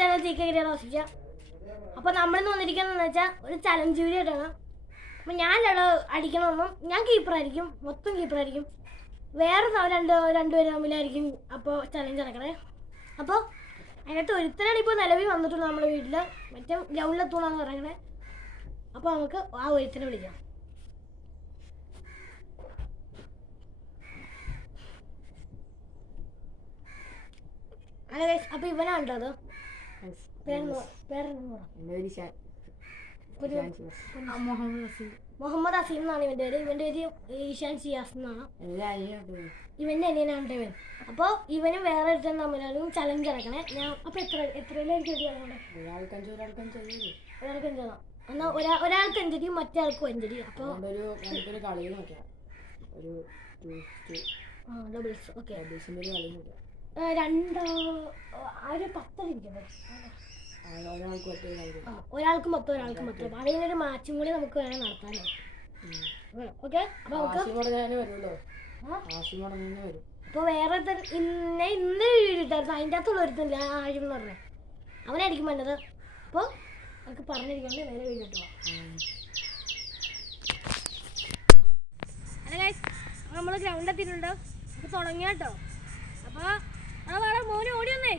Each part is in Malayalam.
Channel TK ആവശ്യിക്കാം. അപ്പോൾ നമ്മളിന്ന് വന്നിരിക്കുന്നതെന്ന് വെച്ചാൽ ഒരു ചലഞ്ച് വീഡിയോ ആയിട്ടാണ്. അപ്പോൾ ഞാൻ അടിക്കണമെന്നും ഞാൻ കീപ്പറായിരിക്കും, മൊത്തം കീപ്പറായിരിക്കും. വേറെ രണ്ടുപേരും തമ്മിലായിരിക്കും അപ്പോൾ ചലഞ്ച് നടക്കണേ. അപ്പോൾ അതിനകത്ത് ഒരുത്തനാണ് ഇപ്പോൾ നിലവിൽ വന്നിട്ടുണ്ട് നമ്മുടെ വീട്ടിൽ, മറ്റേ ഗ്രൗണ്ടിലെത്തൂണെന്ന് പറയണേ. അപ്പോൾ നമുക്ക് ആ ഒരുത്തനെ വിളിക്കാം. അപ്പോൾ ഇവനാണ് അത്. മുഹമ്മദ് അസീം എന്നാണ് ഇവൻ്റെ പേര്. ഇവൻ്റെ പേര് ഈശാൻ സിയാസ് എന്നാണ്. ഇവൻ്റെ അനിയനാണ് ഇവൻ. അപ്പോൾ ഇവനും വേറെ ഒരുത്തൻ തമ്മിലാണ് ചലഞ്ച് നടക്കണേ. ഞാൻ അപ്പോൾ എത്രയിലായിരിക്കും ഒരാൾക്ക് അഞ്ചാണോ? എന്നാൽ ഒരാൾക്ക് അഞ്ചടിയും മറ്റേ ആൾക്കും അഞ്ചടിയും. അപ്പോൾ ഡബിൾസ്. ഓക്കെ, ഒരു 10 ഇരിക്കുന്നത്. ഒരാൾക്ക് മൊത്തം ഒരാൾക്ക് മൊത്തം അതിനൊരു മാച്ചും കൂടി നമുക്ക് വേണം നടത്താനോ. ഓക്കെ, അപ്പോൾ അപ്പോൾ വേറെ ഇന്നലെ വീഡിയോ ഇട്ടായിരുന്നു. അതിൻ്റെ അകത്തുള്ള ഒരുത്തല്ല ആരും എന്ന് പറഞ്ഞത്, അവനായിരിക്കും വേണ്ടത്. അപ്പോൾ നമുക്ക് പറഞ്ഞിരിക്കുന്നത് വേറെ വീഡിയോ ഇട്ടോ. അല്ല ഗൈസ്, നമ്മൾ ഗ്രൗണ്ട് എത്തിയിട്ടുണ്ട്. അപ്പോൾ തുടങ്ങിയ കേട്ടോ. അപ്പോൾ വേണം മോന് ഓടി വന്നേ.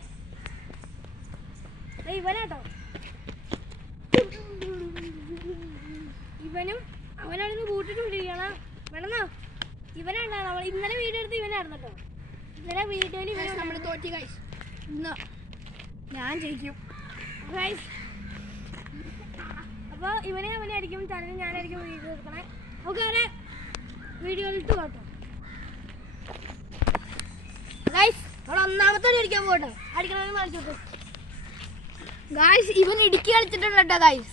ഇവനാട്ടോ, ഇവനും അവനായിരുന്നു കൂട്ടിട്ട് വിളിക്കണം വേണമെന്നോ. ഇവനാണ് നമ്മൾ ഇന്നലെ വീഡിയോ എടുത്ത് ഇവനായിരുന്നു കേട്ടോ. ഇന്നലെ വീഡിയോയിൽ ഇവനെ നമ്മൾ തോറ്റി ഗൈസ്. ഇന്ന് ഞാൻ ജയിക്കും ഗൈസ്. അപ്പോൾ അവനെ അടിക്കും, ചാനൽ ഞാനായിരിക്കും വീഡിയോ എടുക്കണേ. നമുക്ക് അവരെ വീഡിയോയിലിട്ട് കേട്ടോ ഗൈസ്. നമ്മൾ ഒന്നാമത്തെ അടിക്കാൻ പോകട്ടോ. അടിക്കണമെന്ന് കളിച്ചോട്ടെ ഗായ്സ്. ഇവൻ ഇടുക്കി കളിച്ചിട്ടുണ്ട് കേട്ടോ ഗായ്സ്.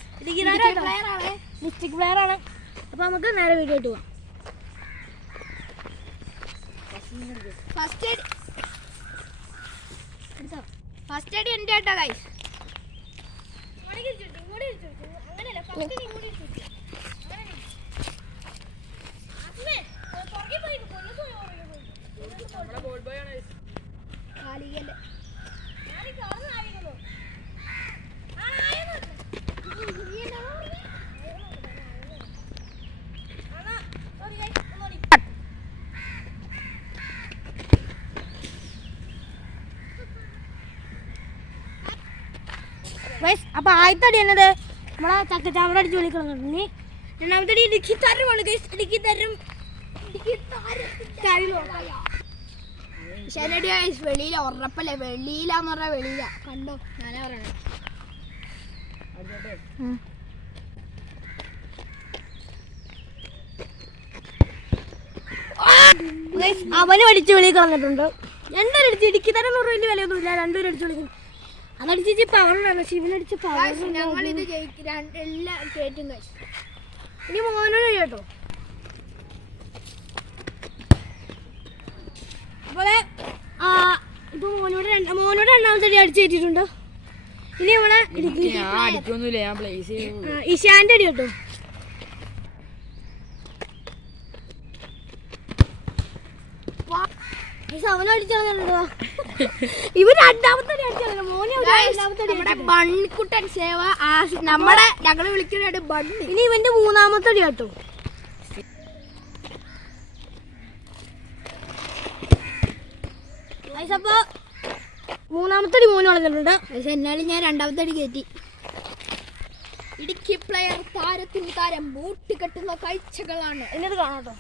ഡിസ്ട്രിക്ട് പ്ലെയർ ആണ്. അപ്പോൾ നമുക്ക് നേരെ വീഡിയോ ഇട്ട് പോവാം. ഫസ്റ്റ് അടി എൻ്റെ കേട്ടോ ഗായ്സ്. അപ്പൊ ആദ്യത്തെ അടി എന്നത് നമ്മളെ ചക്കച്ചാമ്പട അടിച്ച് വിളിക്കണം. ഇനി രണ്ടാമത്തെ അടി ഇടുക്കി തരമാണ്. ഇടുക്കി തരും വെളിയില ഉറപ്പല്ലേ. വെളിയിലാന്ന് പറഞ്ഞാൽ വെളിയില കണ്ടോ. ഞാനാ പറയണേ. അവനും അടിച്ച് വിളി കളഞ്ഞിട്ടുണ്ട്. രണ്ടുപേരും അടിച്ച് ഇടുക്കി തരം എന്ന് പറഞ്ഞ വിലയൊന്നുമില്ല. രണ്ടുപേരും അടിച്ച് വിളിക്കുന്നു. അതടിച്ച് പവറിനാണ്. ശിവനടിച്ച് പവർ. ഞങ്ങളിത് എല്ലാം കേട്ടും കഴിച്ചു. ഇനി മോനോട് കേട്ടോ. അതുപോലെ ഇപ്പൊ മോനോട് രണ്ടാമത്തെ അടി അടിച്ചു കയറ്റിട്ടുണ്ട്. ഇനി നമ്മളെ ഇഷാന്റെ അടി കേട്ടോ. അവനടിച്ചോ. ഇവ രണ്ടാമത്തെ അടി അടിച്ചോ. മോനെ നമ്മുടെ ബണ്ണിക്കുട്ടൻ സേവ നമ്മുടെ ഞങ്ങള് വിളിക്കുന്ന ബണ്ണി. ഇനി ഇവന്റെ മൂന്നാമത്തെ അടി കേട്ടോ. അപ്പൊ മൂന്നാമത്തെ അടി മോന് വളർന്നിട്ടുണ്ട്. എന്നാലും ഞാൻ രണ്ടാമത്തെ അടി കയറ്റി. ഇടുക്കി പ്ലെയർ താരത്തിന് താരം ബൂട്ട് കെട്ടുന്ന കാഴ്ചകളാണ്. എന്നത് കാണാട്ടോ.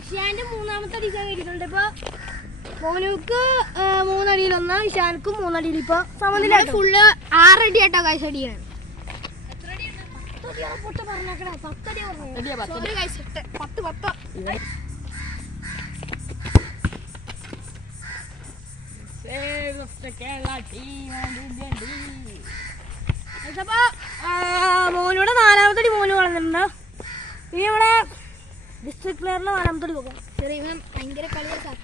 ഇഷാന്റെ മൂന്നാമത്തെ അടിക്കാൻ കഴിയുന്നുണ്ട്. ഇപ്പൊ മോനുക്ക് 3 അടിയിൽ 1, ഇഷാനക്കും 3 അടിയിൽ. ഇപ്പൊ സമനില ഫുള്ള് 6 അടി ആട്ടോ കാഴ്ച അടിയാണ്. മോനോട് 4ാമത്തെ അടി മോന് വളർന്നിട്ടുണ്ട്. ഇനി ഇവിടെ ഡിസ്ട്രിക്ട് പ്ലെയറിന് 4ാമത്തെ അടി പോകാം. ചെറിയ ഭയങ്കര കളിയാണ് സാർ.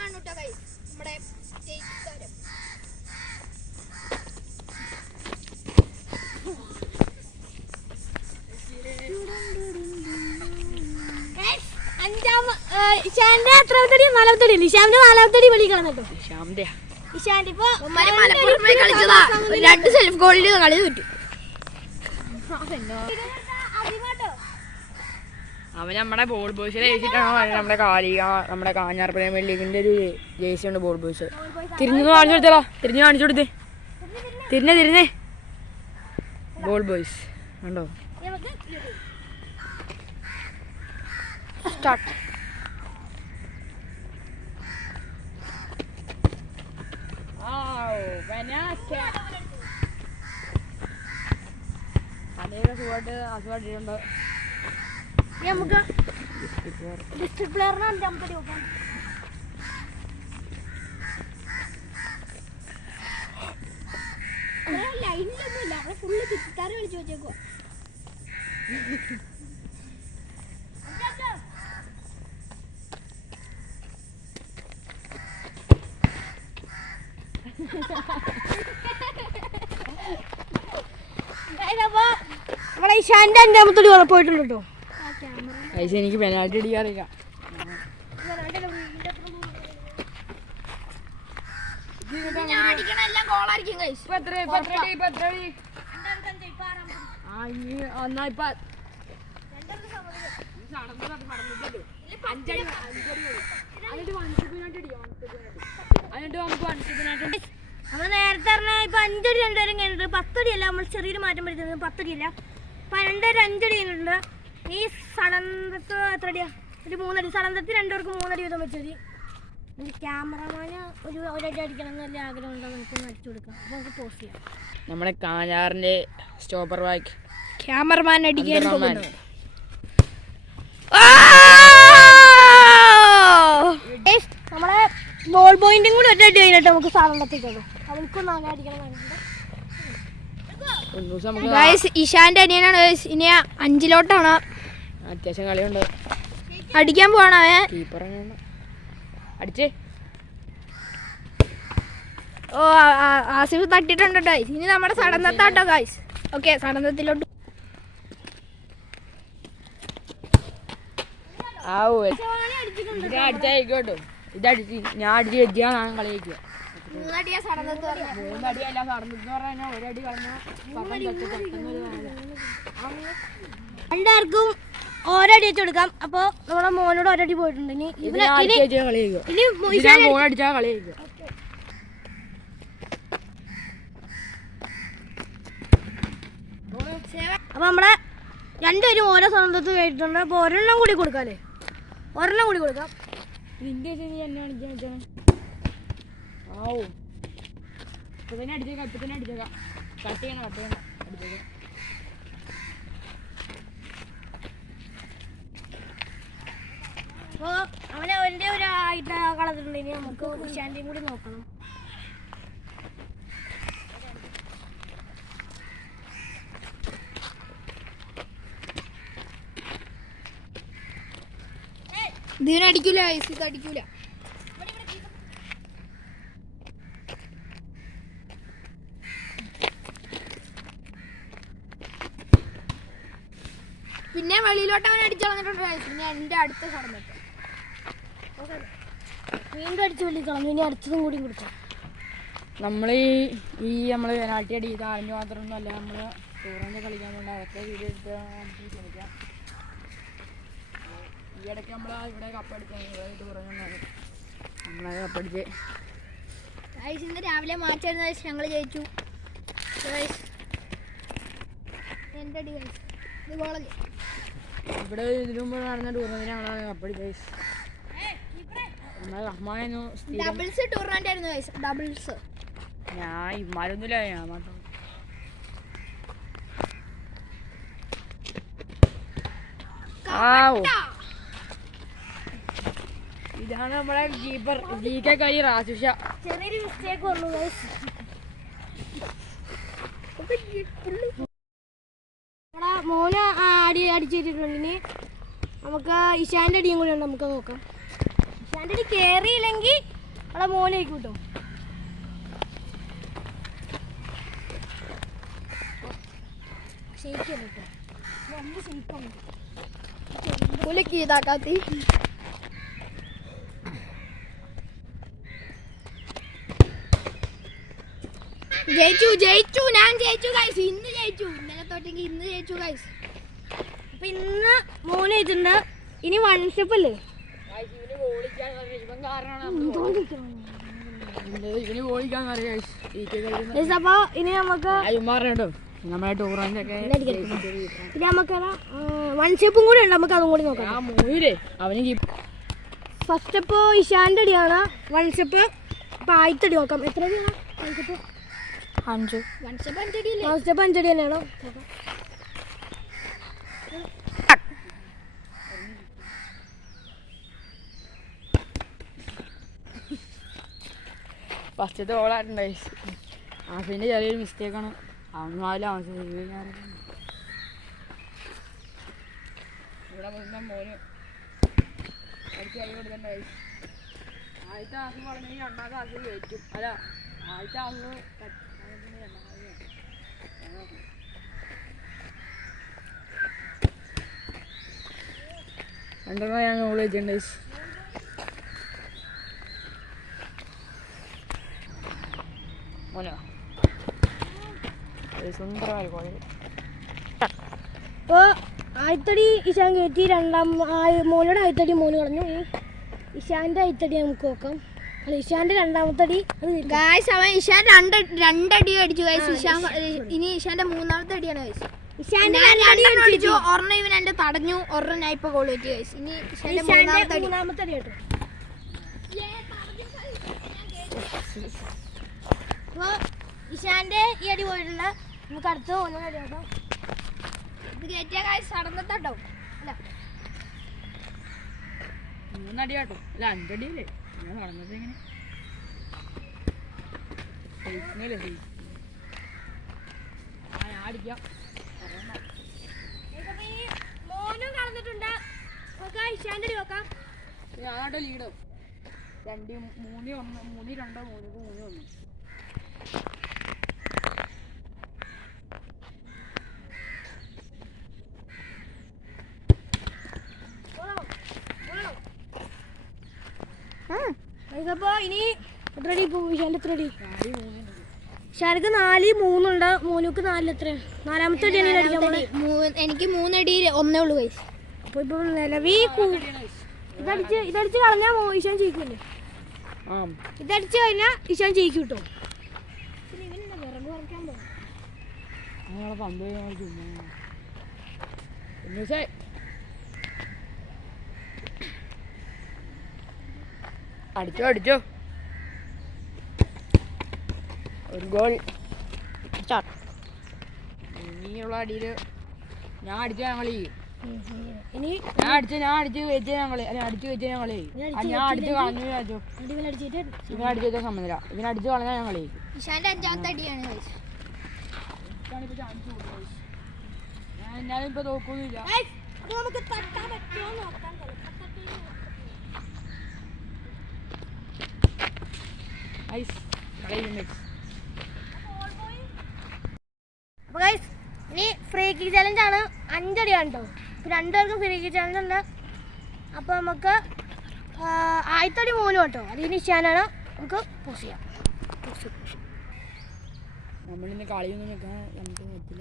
കാണൂട്ടോ ഗൈസ് നമ്മുടെ സ്റ്റേജ്. ഇഷാന്റെ എത്രാമത്തടി? 4ാമത്തടി. ഇഷാന്റെ 4ാമത്തടി വിളിക്കണം കേട്ടോ. ഇഷാന്റെ ഇപ്പൊ 2 സെൽഫ് ഗോളിൽ കളി തോറ്റു. അവൻ നമ്മുടെ ബോൾ ബോയ്സിനെ ജയിച്ചിട്ടാണ് നമ്മുടെ കാഞ്ഞാർ പ്രീമിയർ ലീഗിന്റെ ഒരു ജേഴ്സി ഉണ്ട് ബോൾ ബോയ്സ്. തിരിഞ്ഞു കാണിച്ചു കൊടുത്തോ, തിരിഞ്ഞു കാണിച്ചു കൊടുത്തേ, തിരിഞ്ഞേ ബോൾ ബോയ്സ് കണ്ടോ. സ്റ്റാർട്ട്. അസുഖമായിട്ടുണ്ട്. നമുക്ക് ഡിസ്ട്രിക്ട് പ്ലെയറിന് 5 രൂപ. ലൈനിലൊന്നുമില്ല, അവിടെ ഫുള്ള് ചിത്താറ് കളിച്ചു വെച്ചേക്കോ. നമ്മളെ ഇഷാന്റെ 5ാമത്തടി ഉറപ്പായിട്ടുണ്ട് കേട്ടോ. എനിക്ക് പെനാൽറ്റി അടിക്കാറില്ല. നമ്മൾ നേരത്തെ പറഞ്ഞാൽ ഇപ്പൊ 5 അടി 2 നേരം കഴിഞ്ഞിട്ട് 10 അടിയല്ല. നമ്മൾ ചെറിയൊരു മാറ്റം വരുത്തുന്നത് 10 അടിയല്ല. ഇപ്പൊ 2 5 അടി കഴിഞ്ഞിട്ടുണ്ട്. ഈ സടന്തത്ത് എത്ര അടിയാ? ഒരു 3 അടി. സടന്തത്തിൽ 2 പേർക്ക് 3 അടി വീതം വെച്ചത്. ക്യാമറമാന് ഒരു അടി അടിക്കണം എന്നല്ല ആഗ്രഹം ഉണ്ടോ? നമുക്കൊന്ന് അടിച്ചു കൊടുക്കാം. അപ്പൊ നമുക്ക് പോസ്റ്റ് ചെയ്യാം. നമ്മുടെ കാഞ്ഞാറിന്റെ സ്റ്റോപ്പർ ബാക്ക് ക്യാമറമാൻ അടിക്കാൻ നമ്മളെ ബോൾ പോയിന്റും കൂടി ഒറ്റ അടി കഴിഞ്ഞിട്ട് നമുക്ക് സാധനത്തിട്ടുള്ളൂ. അവൾക്കൊന്നും അങ്ങനെ അടിക്കണം. ഇഷാന്റെ അനിയനാണ്. ഇനി 5ലോട്ടാണ്. അത്യാവശ്യം കളിയുണ്ട്. അടിക്കാൻ പോവാണ് അവൻ. കീപ്പർ അടിച്ചേ. ഓ ആസിഫ് തട്ടിട്ടുണ്ട് ഗൈസ്. ഇനി നമ്മുടെ സടന്തത്താട്ടോ ഗൈസ്. ഓക്കെ, സടന്തത്തിലോട്ട് അടിച്ചായിക്കോട്ടോ. ഇതടിച്ച് ഞാൻ അടിച്ച് വെച്ചാൽ ഞാൻ കളി വയ്ക്കുക. 3 അടിയാ സടന്തത്ത്. 3 അടിയല്ല സടന്തത്ത് പറഞ്ഞാൽ 1 അടി കളഞ്ഞാൽ 2 ഓരോ അടി വെച്ച് കൊടുക്കാം. അപ്പൊ നമ്മുടെ മോനോട് ഒരടി പോയിട്ടുണ്ട്. ഇനി അടിച്ചാൽ കളി വയ്ക്കുക. അപ്പൊ നമ്മളെ 2 പേരും ഓരോ സ്വന്തത്ത് കേട്ടിട്ടുണ്ട്. അപ്പൊ ഒരെണ്ണം കൂടി കൊടുക്കാല്ലേ? ഒരെണ്ണം കൂടി കൊടുക്കാം. നിന്റെ നീ എന്നെ അടിച്ചാണ്. ഓ ഇപ്പൊ തന്നെ അടിച്ചേക്കാം. ഇപ്പൊ തന്നെ അടിച്ചേക്കാം. കട്ട് ചെയ്യണം അടിച്ചേക്കാം. അപ്പൊ അവനെ അവന്റെ ഒരു ആയിട്ട് കളത്തിട്ടുണ്ട്. ഇനി നമുക്ക് ഇഷാന്റെയും കൂടി നോക്കണം. ഇതിനടിക്കൂല, ഇത് അടിക്കൂല. പിന്നെ വെളിയിലോട്ട് അവൻ അടിച്ചു കളഞ്ഞിട്ടുണ്ട്. പിന്നെ എന്റെ അടുത്ത കടന്നിട്ട് വീണ്ടും അടിച്ചു വെള്ളി കളഞ്ഞു. ഇനി അടുത്തതും കൂടി കൊടുക്കാം. നമ്മൾ ഈ നമ്മൾ പെനാൽറ്റി അടി താഴ്ന്നു മാത്രമൊന്നുമല്ല, നമ്മൾ ടൂറിൻ്റെ കളിക്കാൻ വേണ്ടി അതൊക്കെ വീഡിയോ എടുത്ത് ശ്രമിക്കാം. ഈ ഇടയ്ക്ക് നമ്മൾ ഇവിടെ കപ്പടിച്ചാൽ ടൂറിനുണ്ടാകും. നമ്മളത് കപ്പടിച്ച് ഇന്ന് രാവിലെ മാച്ചായിരുന്നു. ഞങ്ങൾ ജയിച്ചു. എൻ്റെ അടി ഇത് ഗോളല്ലേ. ഇവിടെ ഇതിനു മുമ്പ് നടന്ന ടൂർണമെന്റ് ഞങ്ങളാണ് കപ്പടിച്ചത്. നമ്മളെ റഹ്മാനു ഡബിൾസ് ടൂർണമെന്റ് ആയിരുന്നു. ഡബിൾസ് ഞാൻ ഇമാരൊന്നുമില്ല, ഞാൻ മാത്രം. ഇതാണ് നമ്മളെ കീപ്പർ GK കളി റാസുഷ. ചെറിയൊരു മിസ്റ്റേക്ക് വന്നു. മോന് അടിച്ചിട്ടുണ്ടെങ്കിൽ നമുക്ക് ഇഷാന്റെ അടിയും കൂടി ഉണ്ട്. നമുക്ക് നോക്കാം. ഇഷാന്റെ ഇഷാന്റെ അടി കേറിയില്ലെങ്കിൽ അവിടെ മോനായിരിക്കും കേട്ടോ. ഷെയ്ക്കല്ലോ കേട്ടോ, രണ്ട് ഷെയ്ക്കാണ് പുലിക്ക് ഇതാക്കാത്തി. ജയിച്ചു ഞാൻ ജയിച്ചു ഗൈസ്. ഇന്ന് ജയിച്ചു, ഇന്നലെ തൊട്ടെങ്കിൽ ഇന്ന് ജയിച്ചു ഗൈസ്. അപ്പൊ ഇന്ന് മോന് ജയിച്ചിട്ടുണ്ട്. ഇനി വൺ സ്റ്റെപ്പ് അല്ലേ? അപ്പൊ ഇനി നമുക്ക് ഇനി നമുക്ക് വൺ സ്റ്റെപ്പും കൂടി ഉണ്ട്, നമുക്ക് അതും കൂടി നോക്കാം. ഫസ്റ്റ് സ്റ്റെപ്പ് ഇഷാന്റെ അടിയാണ്. വൺ സ്റ്റെപ്പ് ഇപ്പൊ ആദ്യത്തെ അടി നോക്കാം. എത്ര അടിയാണ്? അഞ്ച്. വൺ സ്റ്റെപ്പ് അഞ്ചടി തന്നെയാണോ? ഫസ്റ്റത്തെ ഓളായിട്ടുണ്ടായി. ആസിന്റെ ചെറിയൊരു മിസ്റ്റേക്കാണ്. ഇവിടെ മോന് അടിച്ച് കൈ കൊടുത്തിട്ടുണ്ടായി. ആദ്യത്തെ ആസ് പറഞ്ഞെങ്കിൽ രണ്ടാമത്തെ ആസ് കയറ്റും. അല്ല, ആദ്യത്തെ ആസ് രണ്ടെണ്ണം ഞാൻ ഗോൾ വെച്ചിട്ടുണ്ട്. ഇപ്പൊ ആയിത്തടി ഇഷാൻ കയറ്റി. മോനോട് ആയിത്തടി മോന് കളഞ്ഞു. ഇഷാന്റെ ആയിത്തടി നമുക്ക് നോക്കാം. അല്ല, ഇഷാന്റെ രണ്ടാമത്തെ അടി ഗൈസ്. അവൻ ഇഷാൻ രണ്ടടി അടിച്ചു ഗൈസ്. ഇനി ഇഷാന്റെ മൂന്നാമത്തെ അടിയാണ് ഗൈസ്. ഇഷാന്റെ അടിച്ചു. ഒരെണ്ണം ഇവൻ എന്റെ തടഞ്ഞു, ഒരെണ്ണം ഞാൻ ഇപ്പൊ ഗോൾ വെച്ചു ഗൈസ്. ഇനി ഇഷാന്റെ മൂന്നാമത്തെ അടി കേട്ടോ. അപ്പൊ ഇഷാന്റെ ഈ അടി പോയിട്ടുണ്ട്. നമുക്ക് അടുത്ത ഒന്നുകൂടെ അടി നോക്കാം. ഇത് കയറ്റിയ ഗൈസ് നടന്നിട്ടോ. അല്ല, മൂന്നടി കേട്ടോ. അല്ല, അഞ്ചടിയല്ലേ ഞാൻ നടന്നത്. എങ്ങനെ ഞാൻ അടിക്കാം. മോനും കളഞ്ഞിട്ടുണ്ട്. ഇഷാന്റെ അടി നോക്കാം. ഞാനാട്ടോ ലീഡോ. 2-3-1 3-2 3-1. അപ്പൊ ഇനി എത്ര അടി പോകും? ഇഷാന്റെ എത്ര അടി? ഇഷാനക്ക് 4-3 മോനുക്ക് 4. എത്ര? നാലാമത്തെ അടിയാണ് അടിക്കാൻ പോണേ. എനിക്ക് 3 അടി ഒന്നേ ഉള്ളൂ ഗൈസ്. അപ്പൊ ഇപ്പൊ നിലവി ഇതടിച്ച് കളഞ്ഞാ ഇഷാൻ ജയിക്കുമല്ലേ? ഇതടിച്ച് കഴിഞ്ഞാ ഇഷാൻ ജയിക്കും കേട്ടോ. അടിച്ചോ ഒരു ഗോൾ. ഇനിയുള്ള അടിയില് ഞാൻ അടിച്ച ഞങ്ങൾ ഇനി ഞാൻ അടിച്ച് വെച്ച ഞങ്ങള് അടിച്ചു വെച്ച ഞങ്ങള് ഞാൻ അടിച്ച് കളഞ്ഞു. ഇവൻ അടിച്ചു വെച്ചാൽ സമ്മതില്ല. ഇവൻ അടിച്ചു കളഞ്ഞാൽ ഞങ്ങള് ഇഷാന്റെ അഞ്ചാമത്തെ അടിയാണ് ഗൈസ്. ഞാൻ എന്നാലും ഇപ്പൊ നോക്കൊന്നുമില്ല. നമുക്ക് തട്ടാൻ പറ്റുമോ നോക്കാം. അപ്പൊ ഗൈസ് ഇനി ഫ്രീ കിക്ക് ചലഞ്ച് ആണ്. 5 അടിയാണ് കേട്ടോ. ഇപ്പൊ 2 പേർക്കും ഫ്രീ കിക്ക് ചലഞ്ച് ഉണ്ട്. അപ്പൊ നമുക്ക് ആദ്യത്തെ മോനും കേട്ടോ. അതിന് ഇഷാനാണ്. നമുക്ക് പോസ് ചെയ്യാം.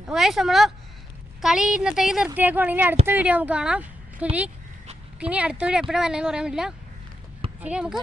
അപ്പൊ ഗൈസ് നമ്മള് കളി ഇന്നത്തേക്ക് നിർത്തിയേക്കുവാണ്. ഇനി അടുത്ത വീഡിയോ നമുക്ക് കാണാം. ഇനി അടുത്ത വീഡിയോ എപ്പോഴാണ് വരണമെന്ന് പറയാൻ പറ്റില്ല. ശരി, നമുക്ക്